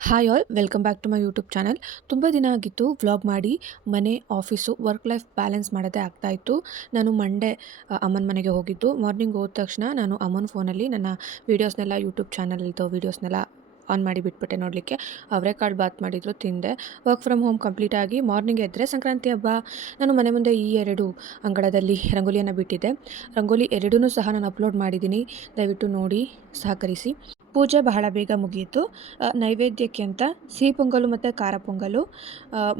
Hi all welcome back to my YouTube channel ತುಂಬ ದಿನ ಆಗಿತ್ತು ವ್ಲಾಗ್ ಮಾಡಿ, ಮನೆ ಆಫೀಸು ವರ್ಕ್ ಲೈಫ್ ಬ್ಯಾಲೆನ್ಸ್ ಮಾಡೋದೇ ಆಗ್ತಾಯಿತ್ತು ನಾನು ಮಂಡೇ ಅಮ್ಮನ ಮನೆಗೆ ಹೋಗಿದ್ದು. ಮಾರ್ನಿಂಗ್ ಹೋದ ತಕ್ಷಣ ನಾನು ಅಮ್ಮನ ಫೋನಲ್ಲಿ ನನ್ನ ವೀಡಿಯೋಸ್ನೆಲ್ಲ ಯೂಟ್ಯೂಬ್ ಚಾನಲ್ದು ವೀಡಿಯೋಸ್ನೆಲ್ಲ ಆನ್ ಮಾಡಿ ಬಿಟ್ಬಿಟ್ಟೆ ನೋಡಲಿಕ್ಕೆ. ಅವರೆಕಾಳು ಬಾತ್ ಮಾಡಿದ್ರು, ತಿಂದೆ. ವರ್ಕ್ ಫ್ರಮ್ ಹೋಮ್ ಕಂಪ್ಲೀಟ್ ಆಗಿ ಮಾರ್ನಿಂಗ್ ಎದ್ದರೆ ಸಂಕ್ರಾಂತಿ ಹಬ್ಬ. ನಾನು ಮನೆ ಮುಂದೆ ಈ ಎರಡು ಅಂಗಳದಲ್ಲಿ ರಂಗೋಲಿಯನ್ನು ಬಿಟ್ಟಿದ್ದೆ. ರಂಗೋಲಿ ಎರಡೂ ಸಹ ನಾನು ಅಪ್ಲೋಡ್ ಮಾಡಿದ್ದೀನಿ. ದಯವಿಟ್ಟು ನೋಡಿ, ಸಹಕರಿಸಿ. ಪೂಜೆ ಬಹಳ ಬೇಗ ಮುಗಿಯಿತು. ನೈವೇದ್ಯಕ್ಕೆ ಅಂತ ಸಿಹಿ ಪೊಂಗಲು ಮತ್ತು ಖಾರ ಪೊಂಗಲು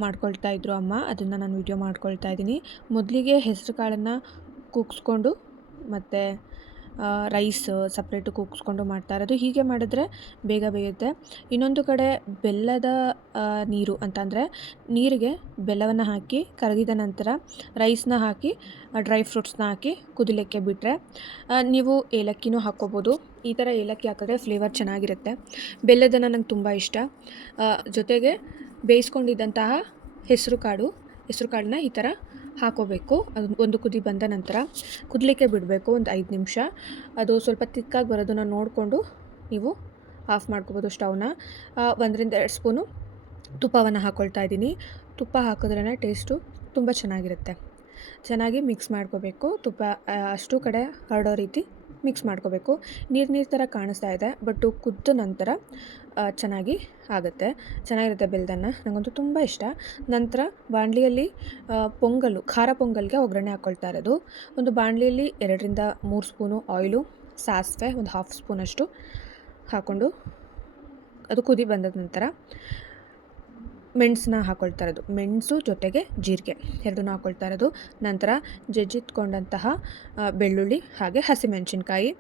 ಮಾಡ್ಕೊಳ್ತಾ ಇದ್ರು ಅಮ್ಮ. ಅದನ್ನು ನಾನು ವಿಡಿಯೋ ಮಾಡ್ಕೊಳ್ತಾ ಇದ್ದೀನಿ. ಮೊದಲಿಗೆ ಹೆಸರು ಕಾಳನ್ನು ಕೂಗಿಸ್ಕೊಂಡು ಮತ್ತು ರೈಸ್ ಸಪ್ರೇಟು ಕೂಗಿಸ್ಕೊಂಡು ಮಾಡ್ತಾ ಇರೋದು. ಹೀಗೆ ಮಾಡಿದ್ರೆ ಬೇಗ ಬೇಯುತ್ತೆ. ಇನ್ನೊಂದು ಕಡೆ ಬೆಲ್ಲದ ನೀರು ಅಂತಂದರೆ ನೀರಿಗೆ ಬೆಲ್ಲವನ್ನು ಹಾಕಿ, ಕರಗಿದ ನಂತರ ರೈಸ್ನ ಹಾಕಿ ಡ್ರೈ ಫ್ರೂಟ್ಸ್ನ ಹಾಕಿ ಕುದಿಲಿಕ್ಕೆ ಬಿಟ್ಟರೆ ನೀವು ಏಲಕ್ಕಿನೂ ಹಾಕ್ಕೋಬೋದು. ಈ ಥರ ಏಲಕ್ಕಿ ಹಾಕಿದ್ರೆ ಫ್ಲೇವರ್ ಚೆನ್ನಾಗಿರುತ್ತೆ. ಬೆಲ್ಲದನ್ನು ನಂಗೆ ತುಂಬ ಇಷ್ಟ. ಜೊತೆಗೆ ಬೇಯಿಸ್ಕೊಂಡಿದ್ದಂತಹ ಹೆಸರು ಕಾಳು ಹೆಸರು ಕಾಳನ್ನ ಈ ಥರ ಹಾಕೋಬೇಕು. ಅದು ಒಂದು ಕುದಿ ಬಂದ ನಂತರ ಕುದಲಿಕ್ಕೆ ಬಿಡಬೇಕು ಒಂದು ಐದು ನಿಮಿಷ. ಅದು ಸ್ವಲ್ಪ ತಿಕ್ಕಾಗಿ ಬರೋದನ್ನು ನೋಡಿಕೊಂಡು ನೀವು ಆಫ್ ಮಾಡ್ಕೋಬೋದು ಸ್ಟವ್ನ. ಒಂದರಿಂದ ಎರಡು ಸ್ಪೂನು ತುಪ್ಪವನ್ನು ಹಾಕ್ಕೊಳ್ತಾ ಇದ್ದೀನಿ. ತುಪ್ಪ ಹಾಕಿದ್ರೇ ಟೇಸ್ಟು ತುಂಬ ಚೆನ್ನಾಗಿರುತ್ತೆ. ಚೆನ್ನಾಗಿ ಮಿಕ್ಸ್ ಮಾಡ್ಕೋಬೇಕು. ತುಪ್ಪ ಅಷ್ಟು ಕಡೆ ಹರಡೋ ರೀತಿ ಮಿಕ್ಸ್ ಮಾಡ್ಕೋಬೇಕು. ನೀರು ನೀರು ಥರ ಕಾಣಿಸ್ತಾ ಇದೆ ಬಟ್ಟು ಕುದ್ದ ನಂತರ ಚೆನ್ನಾಗಿ ಆಗುತ್ತೆ. ಚೆನ್ನಾಗಿರುತ್ತೆ ಬೆಲ್ದನ್ನ. ನನಗಂತೂ ತುಂಬ ಇಷ್ಟ. ನಂತರ ಬಾಣಲಿಯಲ್ಲಿ ಪೊಂಗಲು ಖಾರ ಪೊಂಗಲ್ಗೆ ಒಗ್ಗರಣೆ ಹಾಕ್ಕೊಳ್ತಾ ಇರೋದು. ಒಂದು ಬಾಣಲಿಯಲ್ಲಿ ಎರಡರಿಂದ ಮೂರು ಸ್ಪೂನು ಆಯಿಲು, ಸಾಸಿವೆ, ಒಂದು ಹಾಫ್ ಸ್ಪೂನಷ್ಟು ಹಾಕ್ಕೊಂಡು ಅದು ಕುದಿ ಬಂದ ನಂತರ ಮೆಣಸನ್ನ ಹಾಕ್ಕೊಳ್ತಾ ಇರೋದು. ಮೆಣಸು ಜೊತೆಗೆ ಜೀರಿಗೆ ಎರಡನ್ನೂ ಹಾಕ್ಕೊಳ್ತಾ ಇರೋದು. ನಂತರ ಜಜ್ಜಿತ್ಕೊಂಡಂತಹ ಬೆಳ್ಳುಳ್ಳಿ ಹಾಗೆ ಹಸಿಮೆಣಸಿನ್ಕಾಯಿ.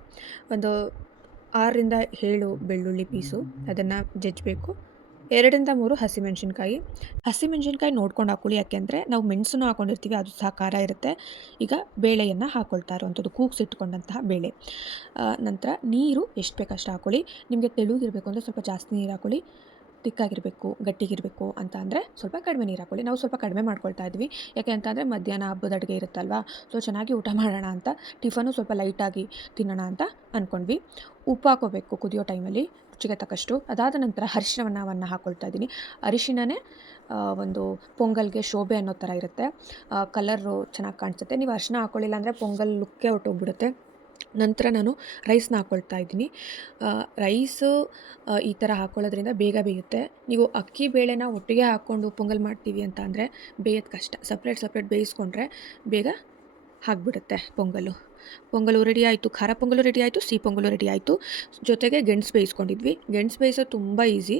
ಒಂದು ಆರರಿಂದ ಏಳು ಬೆಳ್ಳುಳ್ಳಿ ಪೀಸು ಅದನ್ನು ಜಜ್ಜಬೇಕು. ಎರಡರಿಂದ ಮೂರು ಹಸಿಮೆಣಸಿನ್ಕಾಯಿ. ಹಸಿಮೆಣಸಿನ್ಕಾಯಿ ನೋಡ್ಕೊಂಡು ಹಾಕೊಳ್ಳಿ. ಯಾಕೆಂದರೆ ನಾವು ಮೆಣಸನ್ನು ಹಾಕ್ಕೊಂಡಿರ್ತೀವಿ ಅದು ಸಹ ಖಾರ ಇರುತ್ತೆ. ಈಗ ಬೇಳೆಯನ್ನು ಹಾಕ್ಕೊಳ್ತಾ ಇರುವಂಥದ್ದು, ಕೂಗ್ಸಿಟ್ಕೊಂಡಂತಹ ಬೇಳೆ. ನಂತರ ನೀರು ಎಷ್ಟು ಬೇಕಷ್ಟು ಹಾಕ್ಕೊಳ್ಳಿ ನಿಮಗೆ ತೆಳುಗಿರಬೇಕು ಅಂದರೆ ಸ್ವಲ್ಪ ಜಾಸ್ತಿ ನೀರು ಹಾಕ್ಕೊಳ್ಳಿ ತಿಕ್ಕಾಗಿರಬೇಕು, ಗಟ್ಟಿಗಿರಬೇಕು ಅಂತ ಅಂದರೆ ಸ್ವಲ್ಪ ಕಡಿಮೆ ನೀರು ಹಾಕೊಳ್ಳಿ ನಾವು ಸ್ವಲ್ಪ ಕಡಿಮೆ ಮಾಡ್ಕೊಳ್ತಾ ಇದ್ವಿ. ಯಾಕೆ ಅಂತಂದರೆ ಮಧ್ಯಾಹ್ನ ಹಬ್ಬದ ಅಡುಗೆ ಇರುತ್ತಲ್ವ? ಸೊ, ಚೆನ್ನಾಗಿ ಊಟ ಮಾಡೋಣ ಅಂತ ಟಿಫನು ಸ್ವಲ್ಪ ಲೈಟಾಗಿ ತಿನ್ನೋಣ ಅಂತ ಅಂದ್ಕೊಂಡ್ವಿ ಉಪ್ಪು ಹಾಕೋಬೇಕು ಕುದಿಯೋ ಟೈಮಲ್ಲಿ, ರುಚಿಗೆ ತಕ್ಕಷ್ಟು. ಅದಾದ ನಂತರ ಅರಿಶಿಣವನ್ನವನ್ನು ಹಾಕ್ಕೊಳ್ತಾ ಇದ್ದೀನಿ. ಅರಿಶಿಣನೇ ಒಂದು ಪೊಂಗಲ್ಗೆ ಶೋಭೆ ಅನ್ನೋ ಥರ ಇರುತ್ತೆ. ಕಲರು ಚೆನ್ನಾಗಿ ಕಾಣಿಸುತ್ತೆ. ನೀವು ಅರಿಶಿಣ ಹಾಕ್ಕೊಳ್ಳಿಲ್ಲ ಅಂದರೆ ಪೊಂಗಲ್ ಲುಕ್ಕೇ ಹೊಟ್ಟೋಗ್ಬಿಡುತ್ತೆ ನಂತರ ನಾನು ರೈಸ್ನ ಹಾಕ್ಕೊಳ್ತಾ ಇದ್ದೀನಿ. ರೈಸು ಈ ಥರ ಹಾಕ್ಕೊಳ್ಳೋದ್ರಿಂದ ಬೇಗ ಬೇಯುತ್ತೆ. ನೀವು ಅಕ್ಕಿ ಬೇಳೆನ ಒಟ್ಟಿಗೆ ಹಾಕ್ಕೊಂಡು ಪೊಂಗಲ್ ಮಾಡ್ತೀವಿ ಅಂತ ಅಂದರೆ ಬೇಯೋದು ಕಷ್ಟ. ಸಪ್ರೇಟ್ ಸಪ್ರೇಟ್ ಬೇಯಿಸ್ಕೊಂಡ್ರೆ ಬೇಗ ಆಗಿಬಿಡುತ್ತೆ ಪೊಂಗಲು. ಪೊಂಗಲು ರೆಡಿ ಆಯಿತು. ಖಾರ ಪೊಂಗಲು ರೆಡಿ ಆಯಿತು, ಸಿಹಿ ಪೊಂಗಲು ರೆಡಿ ಆಯಿತು. ಜೊತೆಗೆ ಗೆಣಸು ಬೇಯಿಸ್ಕೊಂಡಿದ್ವಿ. ಗೆಣಸು ಬೇಯಿಸೋದು ತುಂಬ ಈಸಿ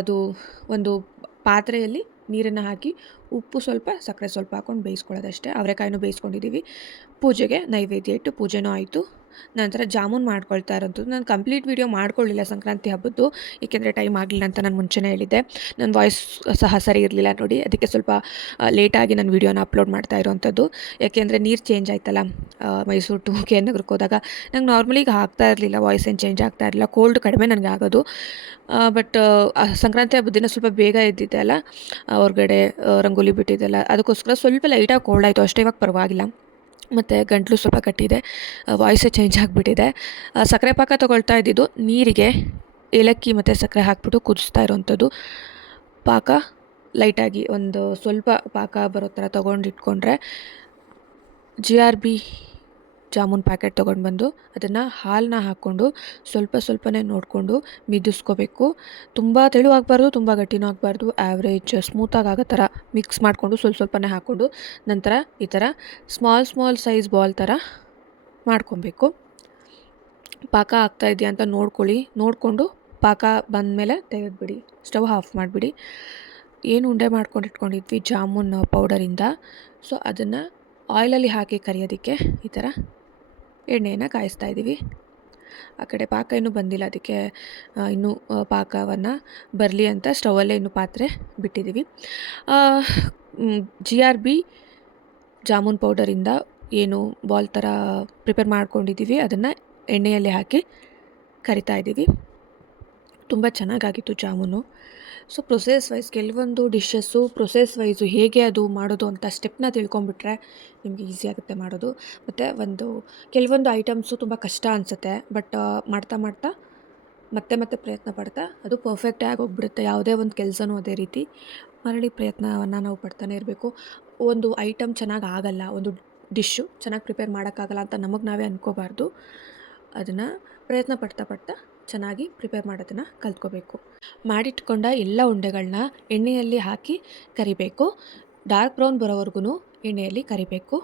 ಅದು ಒಂದು ಪಾತ್ರೆಯಲ್ಲಿ ನೀರನ್ನು ಹಾಕಿ ಉಪ್ಪು ಸ್ವಲ್ಪ ಸಕ್ಕರೆ ಸ್ವಲ್ಪ ಹಾಕ್ಕೊಂಡು ಬೇಯಿಸ್ಕೊಳ್ಳೋದಷ್ಟೇ. ಅವರೆಕಾಯಿನೂ ಬೇಯಿಸ್ಕೊಂಡಿದ್ದೀವಿ. ಪೂಜೆಗೆ ನೈವೇದ್ಯ ಇಟ್ಟು ಪೂಜೆನೂ ಆಯಿತು. ನಂತರ ಜಾಮೂನ್ ಮಾಡ್ಕೊಳ್ತಾ ಇರೋಂಥದ್ದು ನಾನು ಕಂಪ್ಲೀಟ್ ವೀಡಿಯೋ ಮಾಡ್ಕೊಳ್ಳಿಲ್ಲ ಸಂಕ್ರಾಂತಿ ಹಬ್ಬದ್ದು ಏಕೆಂದರೆ ಟೈಮ್ ಆಗಲಿಲ್ಲ ಅಂತ ನಾನು ಮುಂಚೆನೇ ಹೇಳಿದ್ದೆ. ನನ್ನ ವಾಯ್ಸ್ ಸಹ ಸರಿ ಇರಲಿಲ್ಲ ನೋಡಿ. ಅದಕ್ಕೆ ಸ್ವಲ್ಪ ಲೇಟಾಗಿ ನಾನು ವೀಡಿಯೋನ ಅಪ್ಲೋಡ್ ಮಾಡ್ತಾ ಇರೋವಂಥದ್ದು ಯಾಕೆಂದರೆ ನೀರು ಚೇಂಜ್ ಆಯ್ತಲ್ಲ ಮೈಸೂರು ಟು ಕೆ ನಗರಕ್ಕೆ ಹೋದಾಗ. ನಂಗೆ ನಾರ್ಮಲಿ ಈಗ ಆಗ್ತಾ ಇರಲಿಲ್ಲ ವಾಯ್ಸ್ ಏನು ಚೇಂಜ್ ಆಗ್ತಾ ಇರಲಿಲ್ಲ. ಕೋಲ್ಡ್ ಕಡಿಮೆ ನನಗೆ ಆಗೋದು. ಬಟ್ ಸಂಕ್ರಾಂತಿ ಹಬ್ಬದ ದಿನ ಸ್ವಲ್ಪ ಬೇಗ ಎದ್ದಿದ್ದೆ ಅಲ್ಲ. ಹೊರಗಡೆ ಆ, ರಂಗೋಲಿ ಬಿಟ್ಟಿದ್ದೆಲ್ಲ, ಅದಕ್ಕೋಸ್ಕರ ಸ್ವಲ್ಪ ಲೈಟಾಗಿ ಕೋಲ್ಡ್ ಆಯಿತು. ಅಷ್ಟೇ ಇವಾಗ ಪರವಾಗಿಲ್ಲ. ಮತ್ತು ಗಂಟಲು ಸ್ವಲ್ಪ ಕಟ್ಟಿದೆ. ವಾಯ್ಸೇ ಚೇಂಜ್ ಆಗಿಬಿಟ್ಟಿದೆ. ಸಕ್ಕರೆ ಪಾಕ ತೊಗೊಳ್ತಾ ಇದ್ದಿದ್ದು ನೀರಿಗೆ, ಏಲಕ್ಕಿ ಮತ್ತು ಸಕ್ಕರೆ ಹಾಕ್ಬಿಟ್ಟು ಕುದಿಸ್ತಾ ಇರೋವಂಥದ್ದು ಪಾಕ. ಲೈಟಾಗಿ ಒಂದು ಸ್ವಲ್ಪ ಪಾಕ ಬರೋ ಥರ ತೊಗೊಂಡು ಇಟ್ಕೊಂಡ್ರೆ G R B jamun packet ತೊಗೊಂಡು ಬಂದು ಅದನ್ನು ಹಾಲನ್ನ ಹಾಕ್ಕೊಂಡು ಸ್ವಲ್ಪ ಸ್ವಲ್ಪನೇ ನೋಡಿಕೊಂಡು ಮಿದಿಸ್ಕೋಬೇಕು. ತುಂಬ ತೆಳುವಾಗಬಾರ್ದು, ತುಂಬ ಗಟ್ಟಿನೂ ಆಗಬಾರ್ದು ಆ್ಯಾವ್ರೇಜ್ ಸ್ಮೂತಾಗಿ ಆಗೋ ಥರ ಮಿಕ್ಸ್ ಮಾಡಿಕೊಂಡು ಸ್ವಲ್ಪ ಸ್ವಲ್ಪನೇ ಹಾಕ್ಕೊಂಡು ನಂತರ ಈ ಥರ ಸ್ಮಾಲ್ ಸ್ಮಾಲ್ ಸೈಜ್ ಬಾಲ್ ಥರ ಮಾಡ್ಕೊಬೇಕು. ಪಾಕ ಆಗ್ತಾ ಇದೆಯಾ ಅಂತ ನೋಡ್ಕೊಳ್ಳಿ. ನೋಡಿಕೊಂಡು ಪಾಕ ಬಂದಮೇಲೆ ತೆಗೆದುಬಿಡಿ. ಸ್ಟವ್ ಆಫ್ ಮಾಡಿಬಿಡಿ. ಏನು ಉಂಡೆ ಮಾಡ್ಕೊಂಡು ಇಟ್ಕೊಂಡಿದ್ವಿ? ಜಾಮೂನ್ ಪೌಡರಿಂದ ಸೊ ಅದನ್ನು ಆಯಿಲಲ್ಲಿ ಹಾಕಿ ಕರಿಯೋದಕ್ಕೆ ಈ ಥರ ಎಣ್ಣೆಯನ್ನು ಕಾಯಿಸ್ತಾ ಇದ್ದೀವಿ. ಆ ಕಡೆ ಪಾಕ ಇನ್ನೂ ಬಂದಿಲ್ಲ, ಅದಕ್ಕೆ ಇನ್ನೂ ಪಾಕವನ್ನು ಬರಲಿ ಅಂತ ಸ್ಟವಲ್ಲೇ ಇನ್ನೂ ಪಾತ್ರೆ ಬಿಟ್ಟಿದ್ದೀವಿ. ಜಿ ಆರ್ ಬಿ ಜಾಮೂನ್ ಪೌಡರಿಂದ ಏನು ಬಾಲ್ ಥರ ಪ್ರಿಪೇರ್ ಮಾಡ್ಕೊಂಡಿದ್ದೀವಿ, ಅದನ್ನು ಎಣ್ಣೆಯಲ್ಲಿ ಹಾಕಿ ಕರಿತಾ ಇದ್ದೀವಿ. ತುಂಬ ಚೆನ್ನಾಗಾಗಿತ್ತು ಜಾಮೂನು. ಸೊ ಪ್ರೊಸೆಸ್ ವೈಸ್ ಕೆಲವೊಂದು ಡಿಶಸ್ಸು ಪ್ರೊಸೆಸ್ ವೈಸು ಹೇಗೆ ಅದು ಮಾಡೋದು ಅಂತ ಸ್ಟೆಪ್ನ ತಿಳ್ಕೊಂಬಿಟ್ರೆ ನಿಮಗೆ ಈಸಿ ಆಗುತ್ತೆ ಮಾಡೋದು. ಮತ್ತು ಒಂದು, ಕೆಲವೊಂದು ಐಟಮ್ಸು ತುಂಬ ಕಷ್ಟ ಅನಿಸುತ್ತೆ ಬಟ್ ಮಾಡ್ತಾ ಮಾಡ್ತಾ ಮತ್ತೆ ಮತ್ತೆ ಪ್ರಯತ್ನ ಪಡ್ತಾ ಅದು ಪರ್ಫೆಕ್ಟಾಗಿ ಹೋಗ್ಬಿಡುತ್ತೆ. ಯಾವುದೇ ಒಂದು ಕೆಲಸನೂ ಅದೇ ರೀತಿ ಮರಳಿ ಪ್ರಯತ್ನವನ್ನು ನಾವು ಪಡ್ತಾನೆ ಇರಬೇಕು. ಒಂದು ಐಟಮ್ ಚೆನ್ನಾಗಿ ಆಗಲ್ಲ, ಒಂದು ಡಿಶ್ಶು ಚೆನ್ನಾಗಿ ಪ್ರಿಪೇರ್ ಮಾಡೋಕ್ಕಾಗಲ್ಲ ಅಂತ ನಮಗೆ ನಾವೇ ಅಂದ್ಕೋಬಾರ್ದು ಅದನ್ನು ಪ್ರಯತ್ನ ಪಡ್ತಾ ಪಡ್ತಾ ಚೆನ್ನಾಗಿ ಪ್ರಿಪೇರ್ ಮಾಡೋದನ್ನು ಕಲ್ತ್ಕೋಬೇಕು. ಮಾಡಿಟ್ಕೊಂಡ ಎಲ್ಲ ಉಂಡೆಗಳನ್ನ ಎಣ್ಣೆಯಲ್ಲಿ ಹಾಕಿ ಕರಿಬೇಕು. ಡಾರ್ಕ್ ಬ್ರೌನ್ ಬರೋವರೆಗೂ ಎಣ್ಣೆಯಲ್ಲಿ ಕರಿಬೇಕು.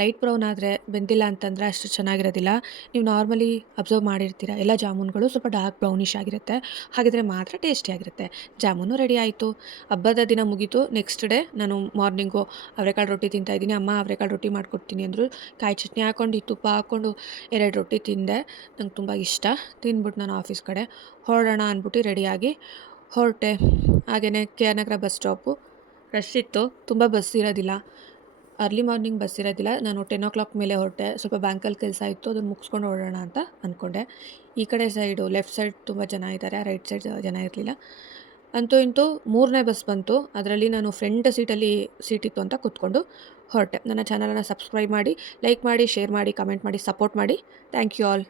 ಲೈಟ್ ಬ್ರೌನ್ ಆದರೆ ಬೆಂದಿಲ್ಲ ಅಂತಂದರೆ ಅಷ್ಟು ಚೆನ್ನಾಗಿರೋದಿಲ್ಲ. ನೀವು ನಾರ್ಮಲಿ ಅಬ್ಸರ್ವ್ ಮಾಡಿರ್ತೀರ, ಎಲ್ಲ ಜಾಮೂನ್ಗಳು ಸ್ವಲ್ಪ ಡಾರ್ಕ್ ಬ್ರೌನಿಶ್ ಆಗಿರುತ್ತೆ. ಹಾಗಿದ್ರೆ ಮಾತ್ರ ಟೇಸ್ಟಿಯಾಗಿರುತ್ತೆ ಜಾಮೂನು ರೆಡಿ ಆಯಿತು. ಹಬ್ಬದ ದಿನ ಮುಗೀತು. ನೆಕ್ಸ್ಟ್ ಡೇ ನಾನು ಮಾರ್ನಿಂಗು ಅವರೆಕಾಳು ರೊಟ್ಟಿ ತಿಂತಾ ಇದ್ದೀನಿ. ಅಮ್ಮ ಅವರೆಕಾಳು ರೊಟ್ಟಿ ಮಾಡಿಕೊಡ್ತೀನಿ ಅಂದರು. ಕಾಯಿ ಚಟ್ನಿ ಹಾಕ್ಕೊಂಡು ತುಪ್ಪ ಹಾಕ್ಕೊಂಡು ಎರಡು ರೊಟ್ಟಿ ತಿಂದೆ. ನಂಗೆ ತುಂಬ ಇಷ್ಟ. ತಿಂದ್ಬಿಟ್ಟು ನಾನು ಆಫೀಸ್ ಕಡೆ. ಹೊರಡೋಣ ಅಂದ್ಬಿಟ್ಟು ರೆಡಿಯಾಗಿ ಹೊರಟೆ. ಹಾಗೆಯೇ K R Nagar bus stop rush ಇತ್ತು. ತುಂಬ ಬಸ್ ಇರೋದಿಲ್ಲ. ಅರ್ಲಿ ಮಾರ್ನಿಂಗ್ ಬಸ್ ಇರೋದಿಲ್ಲ. ನಾನು ಟೆನ್ ಓ ಕ್ಲಾಕ್ ಮೇಲೆ ಹೊರಟೆ. ಸ್ವಲ್ಪ ಬ್ಯಾಂಕಲ್ಲಿ ಕೆಲಸ ಇತ್ತು. ಅದನ್ನು ಮುಗಿಸ್ಕೊಂಡು ಹೊರಡೋಣ ಅಂತ ಅಂದ್ಕೊಂಡೆ ಈ ಕಡೆ ಸೈಡು ಲೆಫ್ಟ್ ಸೈಡ್ ತುಂಬ ಜನ ಇದ್ದಾರೆ ರೈಟ್ ಸೈಡ್ ಜನ ಇರಲಿಲ್ಲ. ಅಂತೂ ಇಂತೂ ಮೂರನೇ ಬಸ್ ಬಂತು. ಅದರಲ್ಲಿ ನಾನು ಫ್ರಂಟ್ ಸೀಟಲ್ಲಿ ಸೀಟ್ ಇತ್ತು ಅಂತ ಕೂತ್ಕೊಂಡು ಹೊರಟೆ. ನನ್ನ ಚಾನಲನ್ನು ಸಬ್ಸ್ಕ್ರೈಬ್ ಮಾಡಿ ಲೈಕ್ ಮಾಡಿ ಶೇರ್ ಮಾಡಿ ಕಮೆಂಟ್ ಮಾಡಿ ಸಪೋರ್ಟ್ ಮಾಡಿ. Thank you all